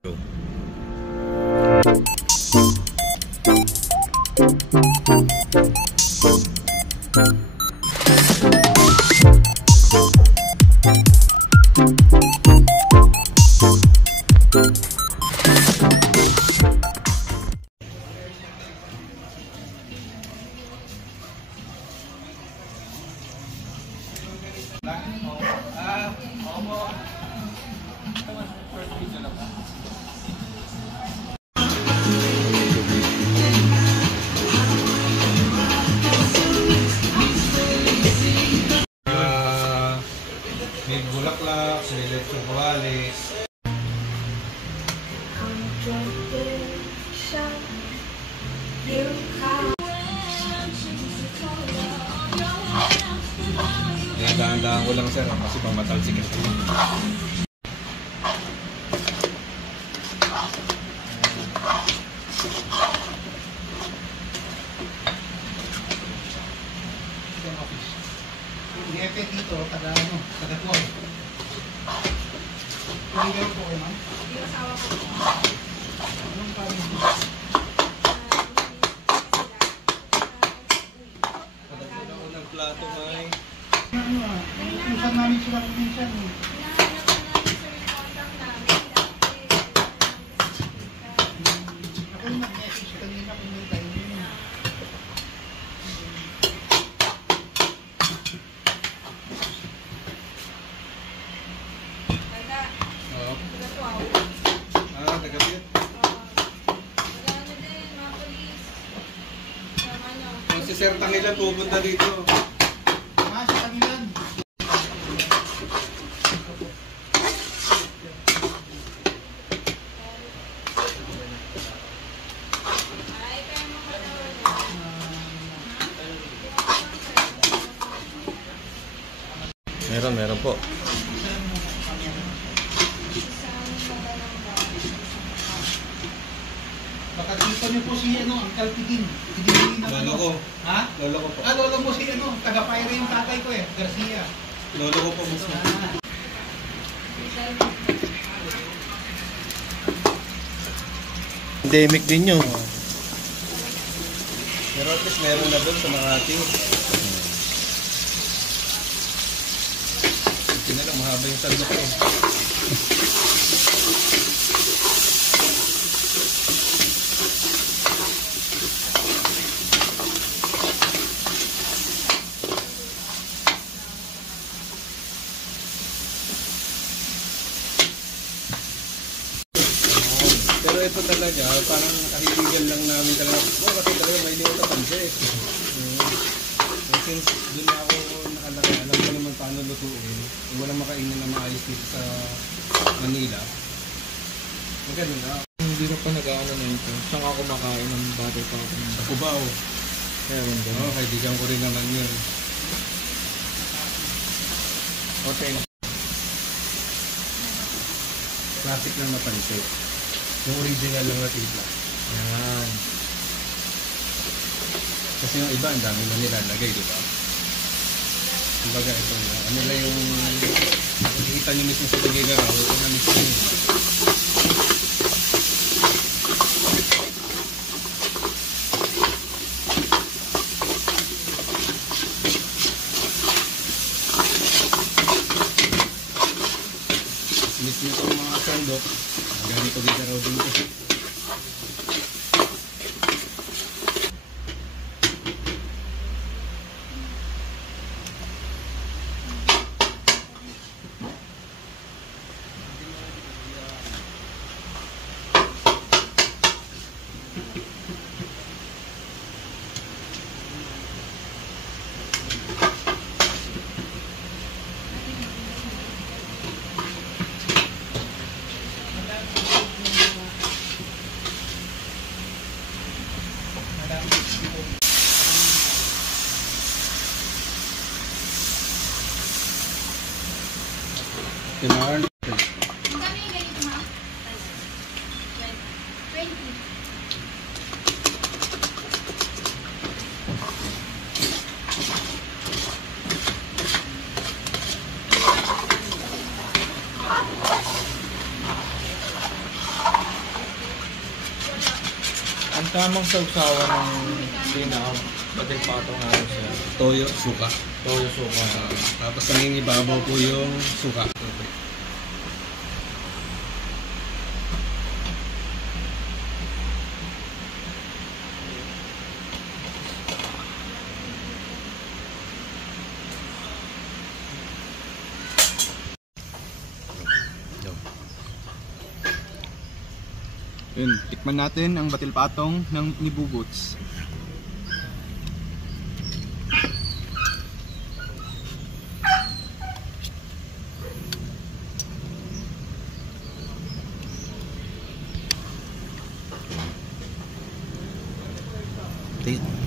May bulaklak, may lechong kawali. Dahan-dahan ko lang sir kasi pamatalsik ito. Jefe dito, taga-tuwag. Pwede po kayo, ma'am? Hindi asawa ko po. Anong pamilya? Pagkakita ko ng plato, may... Minsan namin sila minsan. Ako yung mag-message kanina kung may time yun. Tagapit. Kung si Sir Tangilan pupunta dito. Si Tangilan. Meron po. Baka dito niyo po si Uncle Tigin. Lolo ko. Ha? Lolo ko po. Lolo mo si taga-fire yung tatay ko Garcia. Lolo ko po mismo. Endemic din yun. Pero at least meron na doon sa Makati. Hindi na lang mahaba yung sandok ko. Pero ito talaga, parang kahiligan lang namin talaga. Kasi talaga may liwat na pansit. Since doon na ako nakalaki, alam ko naman paano lutuin. Walang makainin na maayos dito sa Manila. Maganda na. Hindi ko pa nag-ano na ito. Saan ako makain ng bata pa ako? Sa Cubao. Kaya rin ba? Oo, kaibigan ko rin naman yun. Okay. Classic lang na pansit. Yung original lang na timpla. Yan. Kasi yung iba, ang dami na nilalagay, di ba? Kumbaga ito, ano lang yung nakikita nyo mismo sa Tagigaraw, ito na mismo yun. Mismo itong mga sandok, ganito Tagigaraw din ito. Tinarn. Magkano yung ganito, ma'am? 20. tamang sausawa ng pinaka-batil patong namin siya. Toyo, suka. Toyo suka. Tapos nangingibabaw po yung suka. Yun, tikman natin ang batil patong ng Nibubuts. Taste.